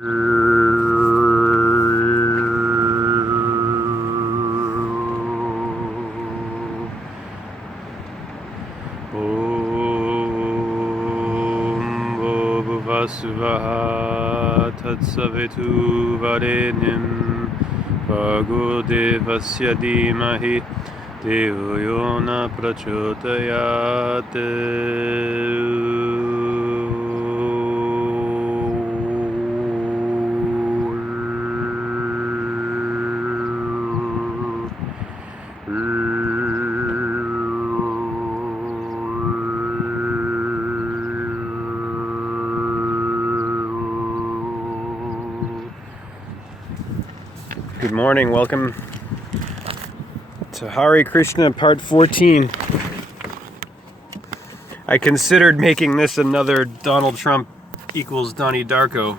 Suvaha Tatsavitu Varenyam Bhargo Devasya Dhimahi Devo Yona Prachodayat. Good morning, welcome to Hare Krishna part 14. I considered making this another Donald Trump equals Donnie Darko,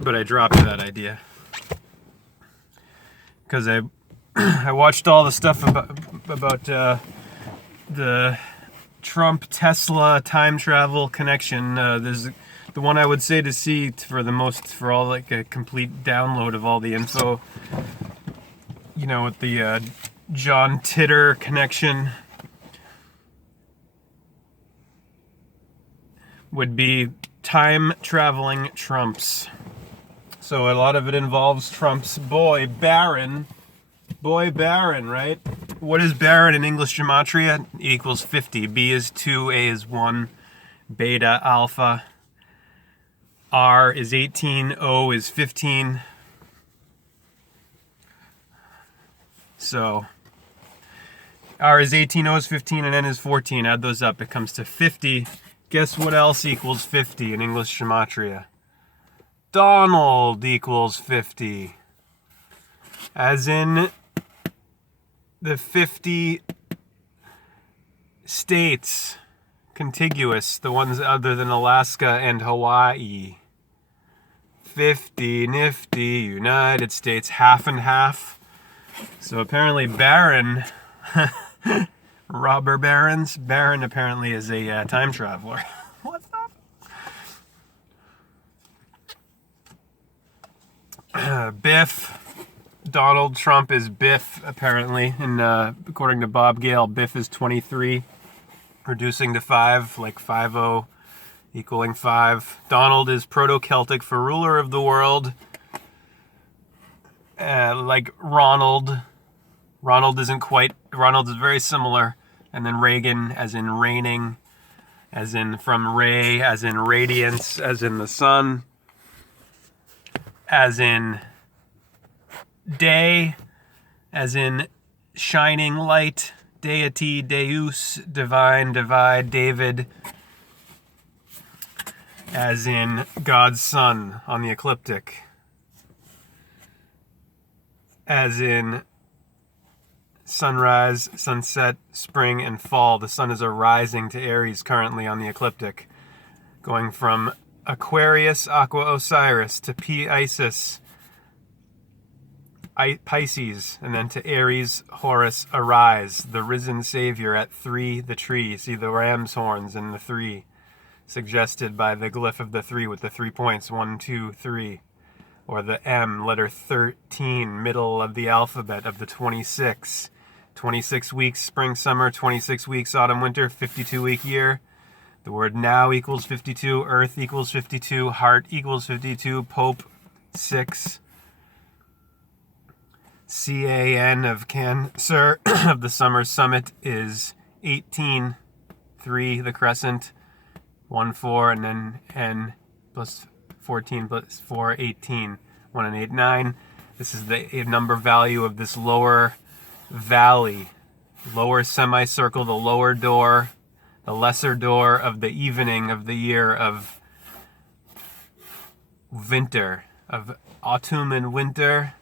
but I dropped that idea because I watched all the stuff about the Trump Tesla time travel connection. There's the one I would say to see for all like a complete download of all the info, you know, with the John Titor connection would be time traveling Trumps. So a lot of it involves Trump's boy Baron, right? What is Baron in English gematria? E equals 50. B is 2, A is 1, beta, alpha. R is 18, O is 15. So R is 18, O is 15, and N is 14. Add those up, it comes to 50. Guess what else equals 50 in English gematria? Donald equals 50. As in the 50 states contiguous, the ones other than Alaska and Hawaii. 50 nifty United States, half and half. So apparently Baron, robber barons, Baron apparently is a time traveler. What's up? Biff, Donald Trump is Biff apparently, and according to Bob Gale, Biff is 23, reducing to 5, like 5-0 equaling 5. Donald is Proto-Celtic for ruler of the world, like Ronald. Ronald is very similar. And then Reagan, as in reigning, as in from ray, as in radiance, as in the sun, as in day, as in shining light, deity, deus, divine, divide, David, as in God's Son on the ecliptic, as in sunrise, sunset, spring, and fall. The sun is arising to Aries currently on the ecliptic, going from Aquarius, Aqua Osiris, to Pisces, and then to Aries, Horus, Arise, the risen Savior at 3, the tree. See the ram's horns in the 3, suggested by the glyph of the 3 with the 3 points, 1, 2, 3. Or the M, letter 13, middle of the alphabet of the 26. 26 weeks, spring, summer, 26 weeks, autumn, winter, 52-week year. The word now equals 52, earth equals 52, heart equals 52, Pope 6. CAN of Cancer of the summer summit is 18, 3, the crescent, 1, 4, and then N plus 14 plus 4, 18, 1 and 8, 9. This is the number value of this lower valley, lower semicircle, the lower door, the lesser door of the evening of the year of winter, of autumn and winter.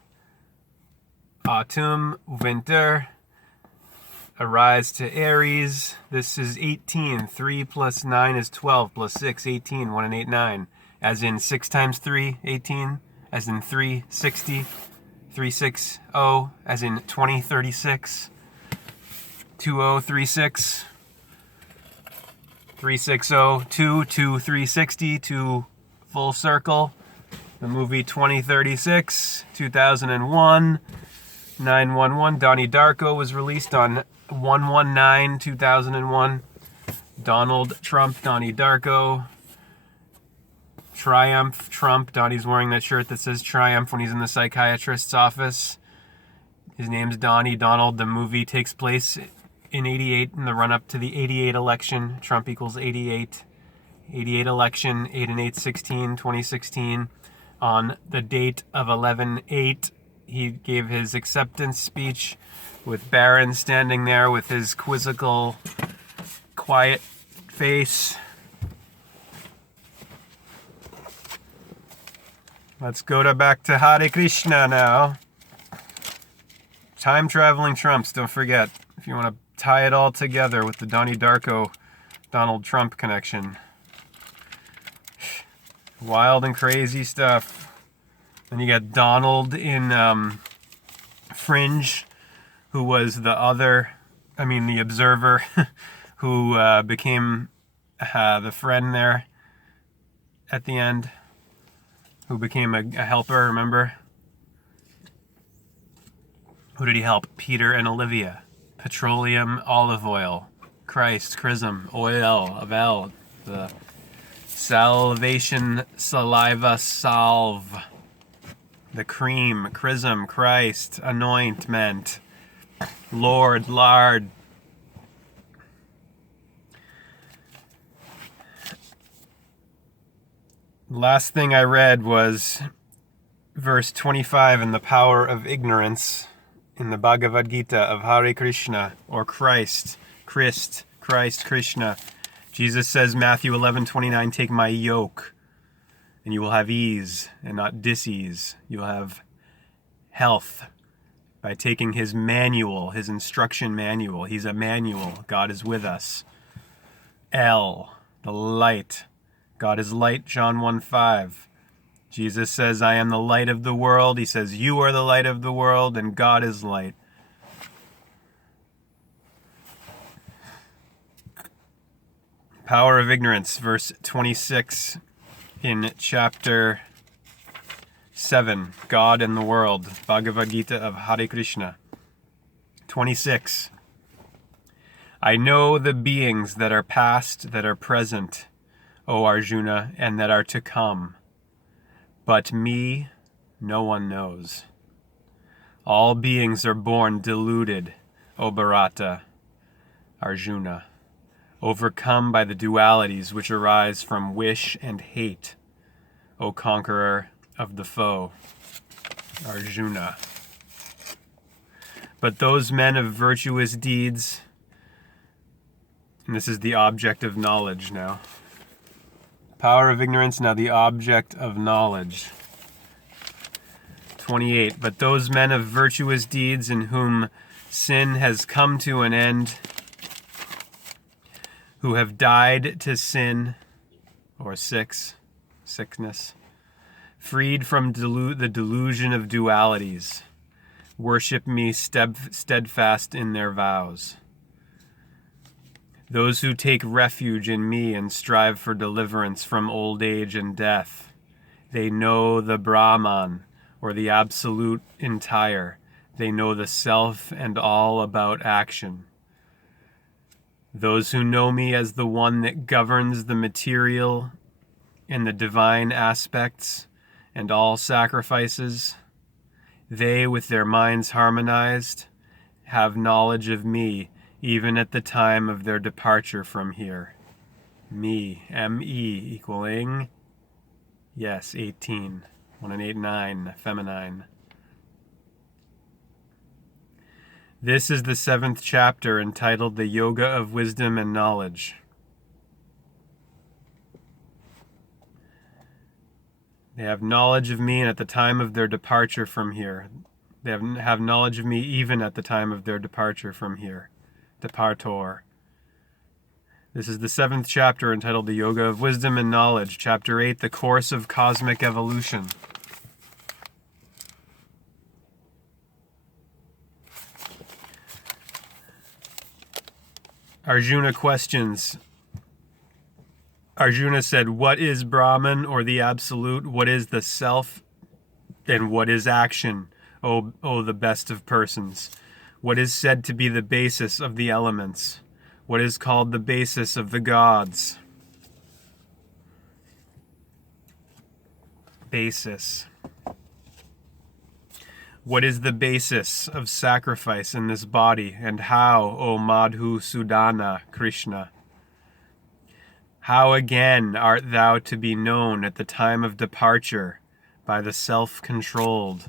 Autumn, winter, arise to Aries. This is 18. 3 plus 9 is 12, plus 6, 18, 1 and 8, 9. As in 6 times 3, 18. As in 3, 60. 3, 6, 0. As in 20, 36. 2, 0, 3, 6. 3, 6, 0, 2, 2, 3, 60. 2, Full Circle, the movie 2036, 2001, 911. Donnie Darko was released on 1/19/2001. Donald Trump, Donnie Darko. Triumph, Trump. Donnie's wearing that shirt that says Triumph when he's in the psychiatrist's office. His name's Donnie. Donald, the movie takes place in 88, in the run-up to the 88 election. Trump equals 88. 88 election, 8 and 8/16, 2016. On the date of 11/8, he gave his acceptance speech with Barron standing there with his quizzical, quiet face. Let's go back to Hare Krishna now. Time-traveling Trumps, don't forget, if you want to tie it all together with the Donnie Darko Donald Trump connection. Wild and crazy stuff. And you got Donald in Fringe, who was the observer, who became the friend there at the end, who became a helper, remember? Who did he help? Peter and Olivia. Petroleum, olive oil, Christ, chrism, oil, avel, the salvation, saliva, salve, the cream, chrism, Christ, anointment, Lord, lard. Last thing I read was verse 25 in the power of ignorance in the Bhagavad Gita of Hare Krishna, or Christ, Krishna. Jesus says, Matthew 11:29, take my yoke, and you will have ease and not dis-ease. You'll have health by taking his manual, his instruction manual. He's a manual. God is with us. L, the light. God is light, John 1:5. Jesus says, I am the light of the world. He says, you are the light of the world, and God is light. Power of ignorance, verse 26 in chapter 7, God and the world, Bhagavad Gita of Hare Krishna. 26. I know the beings that are past, that are present, O Arjuna, and that are to come. But me, no one knows. All beings are born deluded, O Bharata, Arjuna, overcome by the dualities which arise from wish and hate, O conqueror of the foe, Arjuna. But those men of virtuous deeds, and this is the object of knowledge now. Power of ignorance, now the object of knowledge. 28. But those men of virtuous deeds in whom sin has come to an end, who have died to sin, or sickness, freed from the delusion of dualities, worship me steadfast in their vows. Those who take refuge in me and strive for deliverance from old age and death, they know the Brahman, or the Absolute entire. They know the self and all about action. Those who know me as the one that governs the material and the divine aspects and all sacrifices, they, with their minds harmonized, have knowledge of me even at the time of their departure from here. Me, M-E, equaling, yes, 18. 1 and 8, 9, feminine. This is the 7th chapter entitled The Yoga of Wisdom and Knowledge. They have knowledge of me and at the time of their departure from here. They have knowledge of me even at the time of their departure from here. Departor. This is the 7th chapter entitled The Yoga of Wisdom and Knowledge. Chapter 8, The Course of Cosmic Evolution. Arjuna questions Arjuna said, what is Brahman, or the Absolute? What is the Self? And what is action, O the best of persons? What is said to be the basis of the elements? What is called the basis of the gods? Basis. What is the basis of sacrifice in this body, and how, O Madhusudana Krishna? How again art thou to be known at the time of departure by the self-controlled?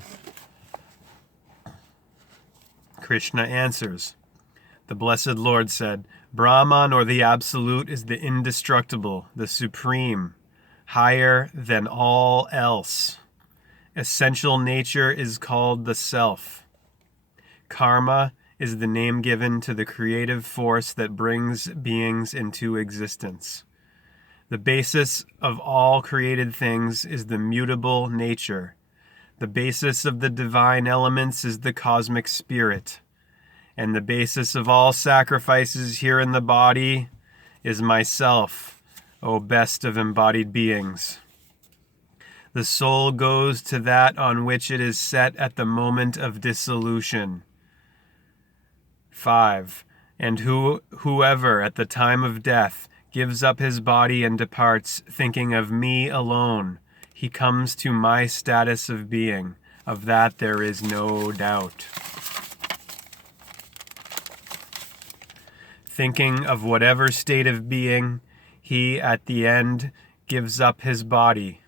Krishna answers. The Blessed Lord said, Brahman, or the Absolute, is the indestructible, the supreme, higher than all else. Essential nature is called the Self. Karma is the name given to the creative force that brings beings into existence. The basis of all created things is the mutable nature. The basis of the divine elements is the cosmic spirit. And the basis of all sacrifices here in the body is myself, O best of embodied beings. The soul goes to that on which it is set at the moment of dissolution. 5. And whoever at the time of death gives up his body and departs, thinking of me alone, he comes to my status of being. Of that there is no doubt. Thinking of whatever state of being, he at the end gives up his body.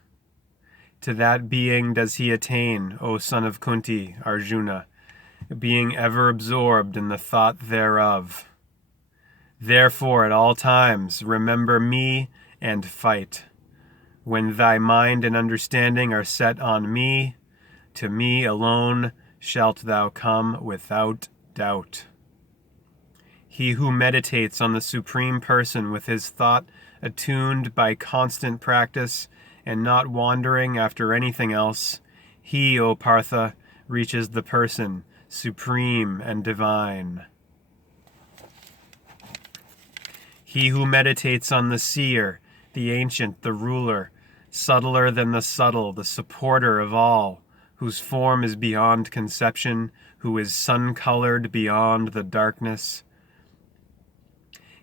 To that being does he attain, O son of Kunti, Arjuna, being ever absorbed in the thought thereof. Therefore, at all times, remember me and fight. When thy mind and understanding are set on me, to me alone shalt thou come without doubt. He who meditates on the Supreme Person with his thought attuned by constant practice and not wandering after anything else, he, O Partha, reaches the Person, supreme and divine. He who meditates on the seer, the ancient, the ruler, subtler than the subtle, the supporter of all, whose form is beyond conception, who is sun-colored beyond the darkness.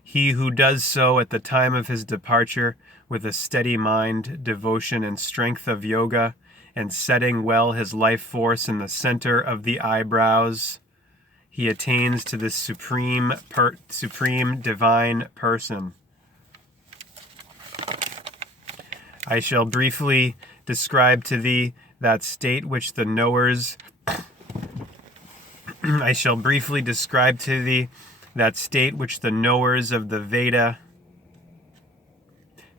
He who does so at the time of his departure with a steady mind, devotion, and strength of yoga, and setting well his life force in the center of the eyebrows, he attains to this supreme divine person. I shall briefly describe to thee that state which the knowers of the Veda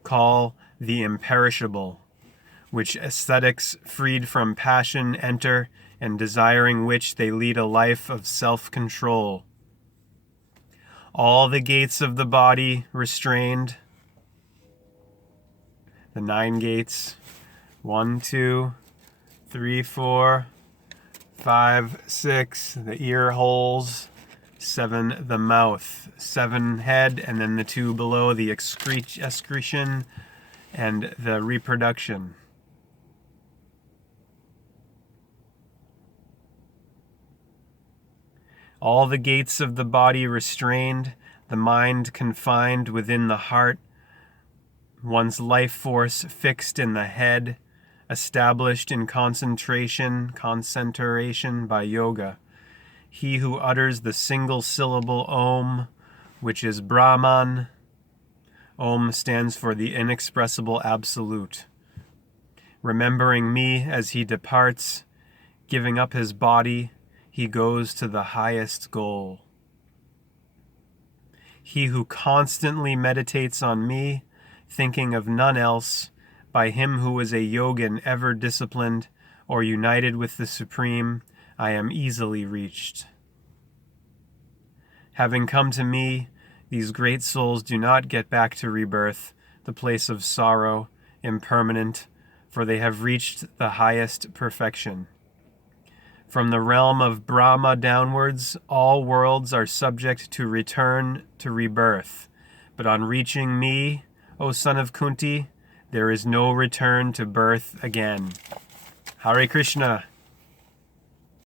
call the imperishable, which ascetics freed from passion enter, and desiring which they lead a life of self-control. All the gates of the body restrained, the 9 gates, 1, 2, 3, 4, 5, 6, the ear holes, 7, the mouth, 7, head, and then the 2 below, the excretion and the reproduction. All the gates of the body restrained, the mind confined within the heart, one's life force fixed in the head, established in concentration by yoga. He who utters the single syllable Om, which is Brahman. Om stands for the inexpressible absolute. Remembering me as he departs, giving up his body, he goes to the highest goal. He who constantly meditates on me, thinking of none else, by him who is a yogin ever disciplined or united with the Supreme, I am easily reached. Having come to me, these great souls do not get back to rebirth, the place of sorrow, impermanent, for they have reached the highest perfection. From the realm of Brahma downwards, all worlds are subject to return to rebirth, but on reaching me, O son of Kunti, there is no return to birth again. Hare Krishna.